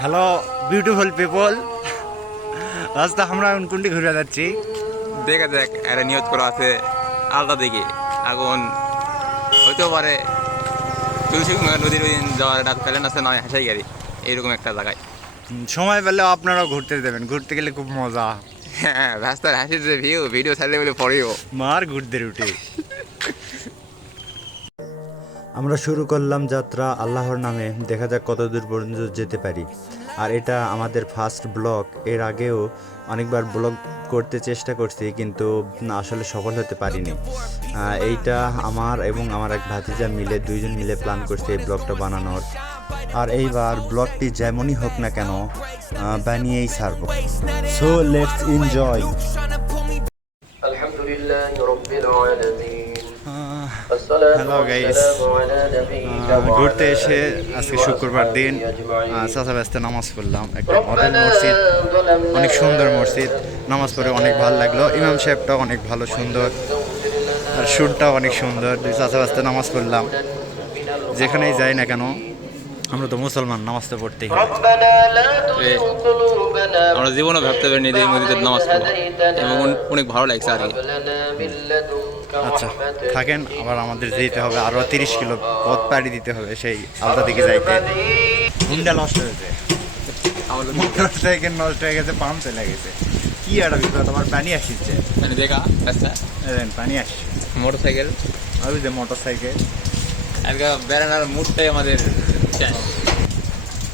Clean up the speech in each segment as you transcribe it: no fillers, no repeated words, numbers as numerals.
Hello beautiful people, আজকে আমরা কোনটি ঘুরে যাচ্ছি দেখা যাক। একটা নিয়ত করা আছে আলতা দিকে, এখন হইতেও পারে তুলসীগঙ্গা নদীর ওই দিন যাওয়ার একটা প্ল্যান আছে, নয় হাসাই গাড়ি এইরকম একটা জায়গায়। সময় পেলে আপনারাও ঘুরতে দেবেন, ঘুরতে গেলে খুব মজা। হ্যাঁ, রাস্তার হাসির যে ভিডিও ছাড়লে বলে পড়েও মার ঘুরতে উঠে আমরা শুরু করলাম যাত্রা আল্লাহর নামে, দেখা যাক কত দূর পর্যন্ত যেতে পারি। আর এটা আমাদের ফার্স্ট ব্লগ। এর আগেও অনেকবার ব্লগ করতে চেষ্টা করছি, কিন্তু আসলে সফল হতে পারিনি। এইটা আমার এবং আমার এক ভাতিজা মিলে, দুইজন মিলে প্ল্যান করছি এই ব্লগটা বানানোর। আর এইবার ব্লগটি যেমনই হোক না কেন বানিয়েই ছাড়বো। So let's enjoy. Hello guys, ঘুরতে এসে আজকে শুক্রবার দিন চাচা ব্যস্ত নামাজ পড়লাম। একটা মডেল মসজিদ, অনেক সুন্দর মসজিদ। নামাজ পড়ে অনেক ভালো লাগলো। ইমাম সাহেবটাও অনেক ভালো, সুন্দর, আর সুরটাও অনেক সুন্দর। দুই চাচা ব্যস্ত নামাজ পড়লাম। যেখানেই যাই না কেন, আমরা তো মুসলমান, নামাজ তো পড়তেই হবে। আমরা জীবনও ভাবতে পারিনি যে মসজিদের নামাজ পড়বো, এবং অনেক ভালো লাগছে আর কি। আচ্ছা থাকেন, আবার আমাদের যেতে হবে আরও 30 কিলো পথ পাড়ি দিতে হবে সেই আলতা দিকে যাইতে। হুন্ডা নষ্ট হয়েছে, মোটর সাইকেল নষ্ট হয়ে গেছে, পাম্প চলে গেছে। কি একটা বিপদ, আমার পানি আসছে। মানে দেখা রাস্তা পানি আসছে, মোটর সাইকেল, ওই যে মোটর সাইকেল। আজকে বেড়ানোর মুডটাই আমাদের শেষ।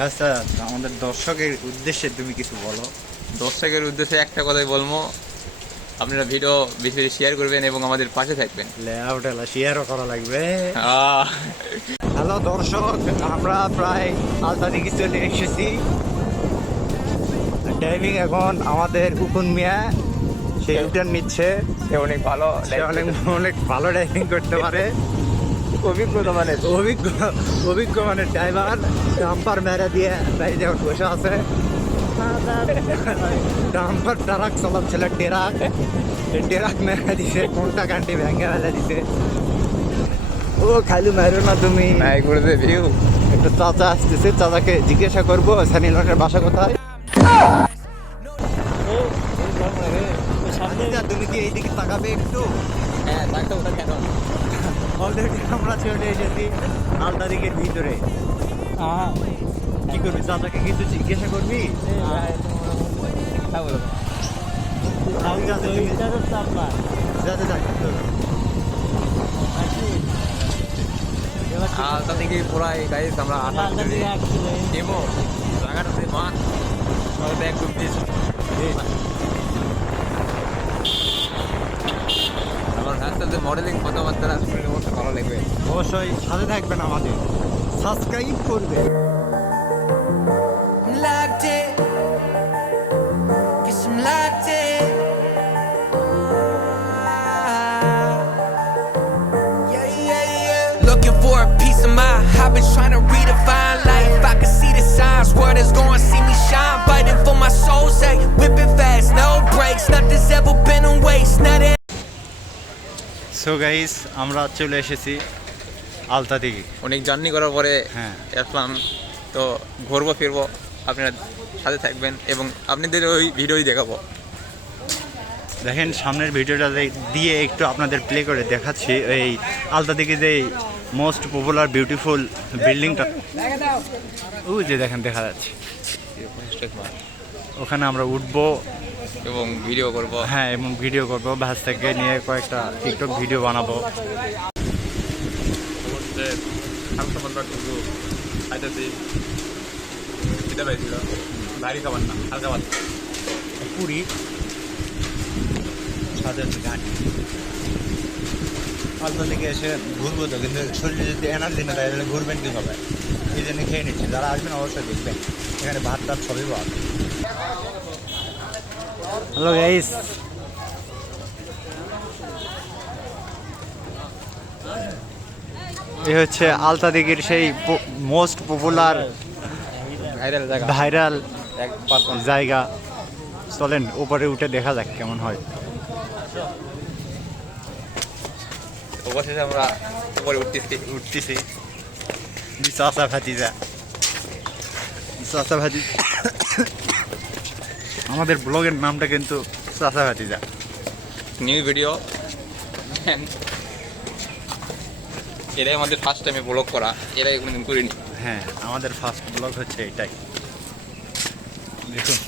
রাস্তা, আমাদের দর্শকের উদ্দেশ্যে তুমি কিছু বলো। দর্শকের উদ্দেশ্যে একটা কথাই বলবো, আপনারা ভিডিও বেশি বেশি শেয়ার করবেন এবং আমাদের পাশে থাকবেন। লেআউটেলা শেয়ারও করা লাগবে। হ্যালো দর্শক, আমরা প্রায় আলতা দিকে চলে এসেছি। ড্রাইভিং এখন আমাদের উকুন মিয়া, সে ইউটার্ন নিচ্ছে। সে অনেক ভালো, অনেক ভালো ড্রাইভিং করতে পারে। অভিজ্ঞ মানে ড্রাইভার। ডাম্পার মেরে দিয়ে গাড়ি যখন বসে আছে, ডাম্পার ট্রাক চালাচ্ছিল, ট্রাক মেরে দিছে, কোনটা কান্টি ভেঙে ফেলে দিছে। ও খালু মেরো না তুমি। একটা চাচা আসতেছে, চাচাকে জিজ্ঞাসা করবো সানিলনের বাসা কোথায়। তুমি কি এইদিকে তাকাবে একটু? হ্যাঁ, কেন অলরেডি আমরা চলে এসেছি আলতা দিকের ভিতরে। কি করবি, চাচাকে কিছু জিজ্ঞাসা করবি? আলতা থেকে পুরাই গাইস আমরা নেবো জায়গাটাতে মাঠ সবাই একদম আমার রাস্তার যে মডেলিং কথাবার্তা শুনে অবশ্য ভালো লাগবে। অবশ্যই সাথে থাকবেন, আমাদের সাবস্ক্রাইব করবেন। Looking for a piece of mind. I've been trying to redefine life. I can see the signs. Word is going, see me shine. Fighting for my soul's sake. Whipping fast, no brakes. Nothing's ever been a waste. Now that so guys, আমরা চলে এসেছি আলতা দিকে। অনেক journey করার পরে হ্যাঁ আসলাম, তো ঘুরবো ফিরবো, আপনারা সাথে থাকবেন এবং আপনাদের ওই ভিডিওই দেখাবো। দেখেন সামনের ভিডিওটা দিয়ে একটু আপনাদের প্লে করে দেখাচ্ছি। এই আলতা দিকে যে মোস্ট পপুলার বিউটিফুল বিল্ডিংটা, ওই যে দেখেন দেখা যাচ্ছে, ওখানে আমরা উঠবো এবং ভিডিও করবো। হ্যাঁ, এবং ভিডিও করবো, ভাস থেকে নিয়ে কয়েকটা টিকটক ভিডিও বানাবো। ভারী খাবার না, হালকা ভাত, পুরি, স্বাদের গান। আলতা থেকে এসে ঘুরবো তো, কিন্তু শরীরে যদি এনার্জি না দেয় তাহলে ঘুরবেন কীভাবে? এই জন্য খেয়ে নিচ্ছি। যারা আসবেন অবশ্যই দেখবেন, এখানে ভাত টাত সবই পাওয়া যায়। হ্যালো গাইস, এই হচ্ছে আলতা দিঘির সেই মোস্ট পপুলার ভাইরাল জায়গা। চলেন উপরে উঠে দেখা যাক কেমন হয়। অবশেষে আমরা উপরে উঠতেছি। চাচা ভাতিজা চাচা ভাজি, আমাদের ব্লগের নামটা কিন্তু চাচা ভাতিজা। নিউ ভিডিও, এটাই আমাদের ফার্স্ট টাইমে ব্লগ করা, এরাই কোনোদিন করিনি। হ্যাঁ, আমাদের ফার্স্ট ব্লগ হচ্ছে এটাই। দেখুন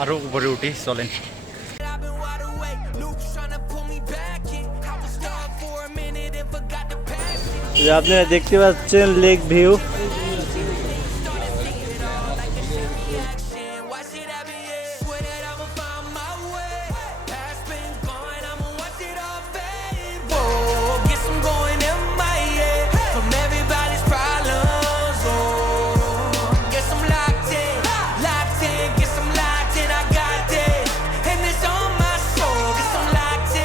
আরো উপরে উঠি, চলেন। I've been wide awake, Luke's tryna pull me back in. I was stuck for a minute and forgot the passion. আপনারা দেখতে পাচ্ছেন lake view. Why should I be here? Swear that I'ma find my way. Past been gone, I'ma watch it all fade. Whoa, guess I'm going in my head from everybody's problems. Oh, guess I'm locked in, guess I'm locked in. I got this, and it's on my soul. Guess I'm locked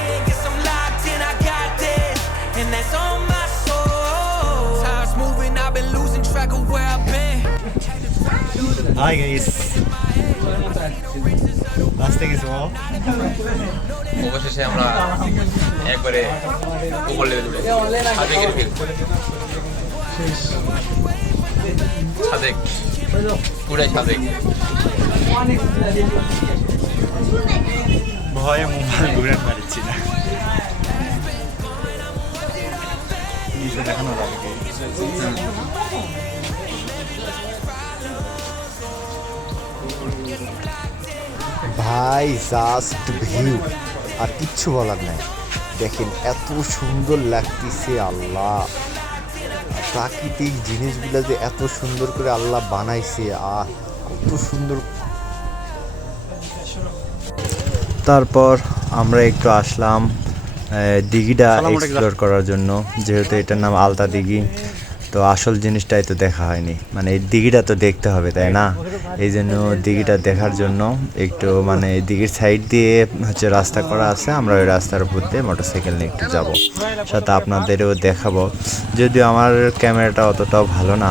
in, guess I'm locked in. I got this, and that's on my soul. Time's moving, I've been losing track of where I've been. Hi guys, রাস্তা গেছে অবশেষে আমরা একবারে উপর level উঠে সাদেকের feel, Sadek, পুরাই সাদেক। ভয়ে mobile ঘুরে পারছি না, নিচে দেখানো যাবে। ভাই জাস্ট ভিউ, আর কিচ্ছু বলার নাই। দেখেন এত সুন্দর লাগতেছে, আল্লাহ প্রাকৃতিক জিনিসগুলো যে এত সুন্দর করে আল্লাহ বানাইছে, কত সুন্দর। তারপর আমরা একটু আসলাম দিঘিটা এক্সপ্লোর করার জন্য, যেহেতু এটার নাম আলতা দিঘি। তো আসল জিনিসটাই তো দেখা হয়নি, মানে এই দিঘিটা তো দেখতে হবে, তাই না? এই জন্য দিঘিটা দেখার জন্য একটু, মানে এই দিঘির সাইড দিয়ে হচ্ছে রাস্তা করা আছে, আমরা ওই রাস্তার উপর দিয়ে মোটরসাইকেল নিয়ে একটু যাবো, সাথে আপনাদেরও দেখাবো। যদিও আমার ক্যামেরাটা অতটাও ভালো না,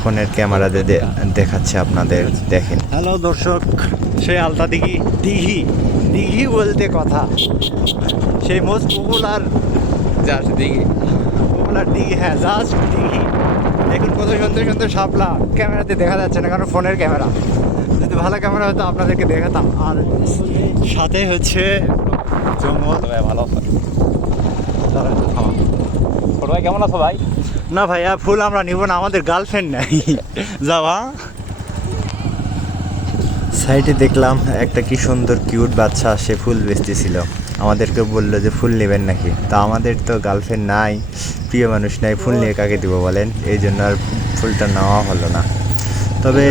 ফোনের ক্যামেরা দিয়ে দেখাচ্ছে আপনাদের, দেখেন। হ্যালো দর্শক, সেই আলতা দিঘি, দিঘি দিঘি বলতে কথা, সেই মোস্ট পপুলার জাস্ট দিঘি, দিঘি। হ্যাঁ, জাস্ট দিঘি। দেখুন কত সুন্দর সুন্দর শাপলা, ক্যামেরাতে দেখা যাচ্ছে না কারণ ফোনের ক্যামেরা, যদি ভালো ক্যামেরা হতো আপনাদেরকে দেখাতাম। আর সাথে হচ্ছে জঙ্গল। ভালো। ভাই কেমন আছো ভাই? না ভাইয়া, ফুল আমরা নিব না, আমাদের গার্লফ্রেন্ড নাই। যাওয়া সাইডে দেখলাম একটা কি সুন্দর কিউট বাচ্চা, সে ফুল বেচতেছিল। আমাদেরকে বললো যে ফুল নেবেন নাকি, তা আমাদের তো গার্লফ্রেন্ড নাই, প্রিয় মানুষ নাই, ফুল নিয়ে কাকে দিব বলেন? এই জন্য আর ফুলটা নেওয়া হলো না। তবে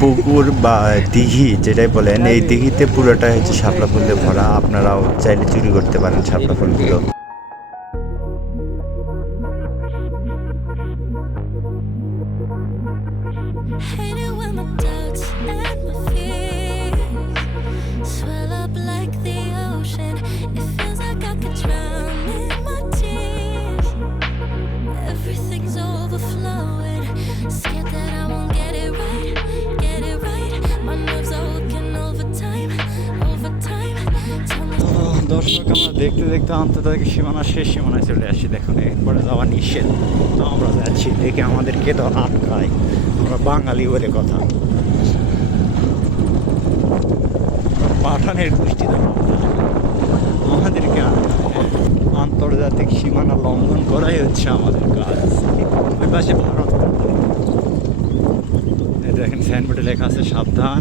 পুকুর বা দিঘি যেটাই বলেন, এই দিঘিতে পুরোটাই হচ্ছে শাপলা ফুলে ভরা। আপনারাও চাইলে চুরি করতে পারেন শাপলা ফুলগুলো। Hate it when my doubts and my fears swell up like the ocean. It feels like I could drown in my tears. Everything's overflowing. Scared that I won't get it right, get it right. My nerves are working overtime, overtime. Tell me. দর্শক, আমরা দেখতে দেখতে আন্তর্জাতিক সীমানা শেষ সীমানায় চলে আসছি। দেখুন এরপরে যাওয়া নিষেধ, তো আমরা যাচ্ছি, দেখে আমাদেরকে তো আটকায়, আমরা বাঙালি বলে কথা, পাঠানের গোষ্ঠী তো আমাদেরকে আটকায়। আন্তর্জাতিক সীমানা লঙ্ঘন করাই হচ্ছে আমাদের কাজ। ওই পাশে ভারত, দেখেন সাইনবোর্ডে লেখা আছে সাবধান,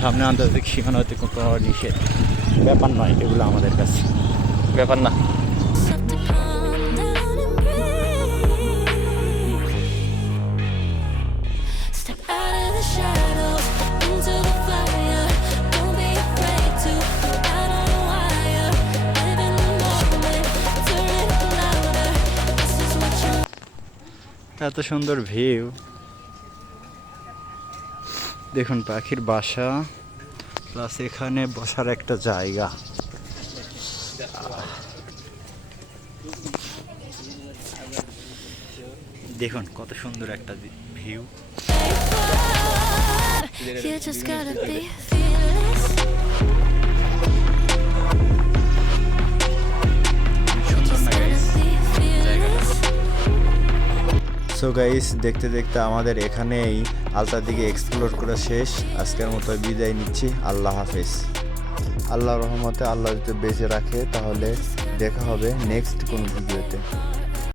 সামনে আন্তর্জাতিক সীমানা অতিক্রম করা নিষেধ। ব্যাপার নয়, এগুলো আমাদের কাছে ব্যাপার না। Stop to calm down and breathe. Step out of the shadows into the fire. Don't be afraid to go out on a wire. Live in the moment, turn it up louder. This is what you. এত সুন্দর view, দেখুন পাখির বাসা, plus এখানে বসার একটা জায়গা। দেখুন কত সুন্দর একটা view. You just gotta be fearless. সুন্দর না গাইস? সো গাইস, দেখতে দেখতে আমাদের এখানেই আলতার দিকে এক্সপ্লোর করা শেষ। আজকের মতো বিদায় নিচ্ছি। আল্লাহ হাফেজ। আল্লাহর রহমতে আল্লাহ যদি বেঁচে রাখে তাহলে দেখা হবে নেক্সট কোন ভিডিওতে।